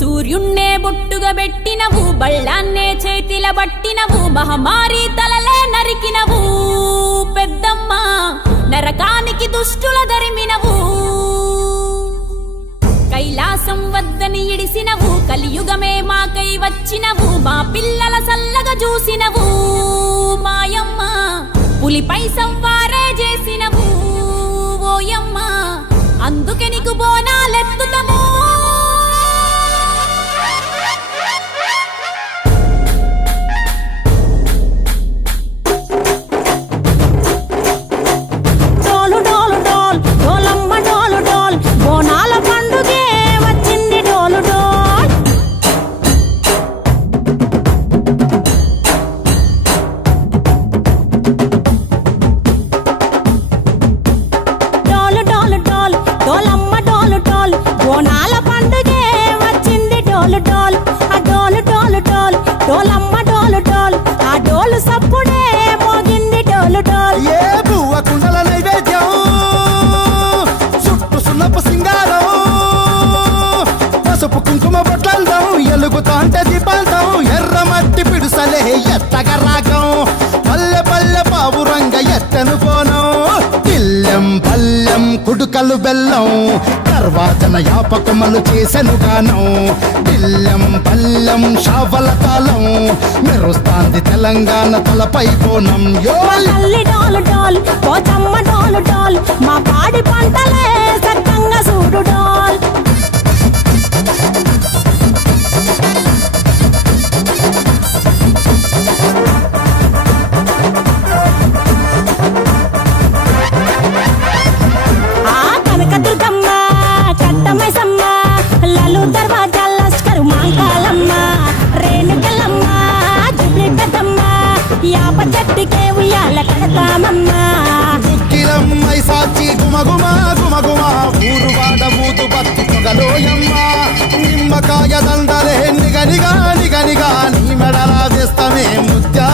సూర్యున్నే బొట్టుగా పెట్టినవు, బళ్ళాన్నే చేతిల పట్టినవు, మహమారి తలలే నరికినవు పెద్దమ్మ, నరకానికి దుష్టుల దరిమినవు. కైలాసం వద్దని ఇడిసినవు, కలియుగమే మాకై వచ్చినవు, మా పిల్లల సల్లగా చూసినవు మాయమ్మ, పులిపై సవ్వారే చేసినవు ఓయమ్మ, అందుకే నీకు బోనాలెత్తుతము. ఎలుగుతాంటే దీపాంతం ఎర్రమట్టి పిడుసలే ఎత్తగ రాగం, పల్లె పల్లె పావురంగ ఎత్తను పోనం, పిల్లెం పల్లెం కుడుకలు బెల్లం, తర్వాతన యాపకమలు చేసెను గానం, పిల్లెం పల్లెం షావల తాళం, మెరుస్తాంది తెలంగాణ తలపై కోణం. మా పాడి పంటలే సక్కంగా చూడు డాల్. చెట్టుకే ఉయ్యాల కడతామమ్మా, దుక్కిలమ్మై సాచి గుమగుమ గుమగుమ, ఊరువాడ మూతు బత్తి పొగలోయమ్మ, నిమ్మకాయ దండలే నిగనిగా నిగనిగా, నీ మెడలా వేస్తమే ముత్యాల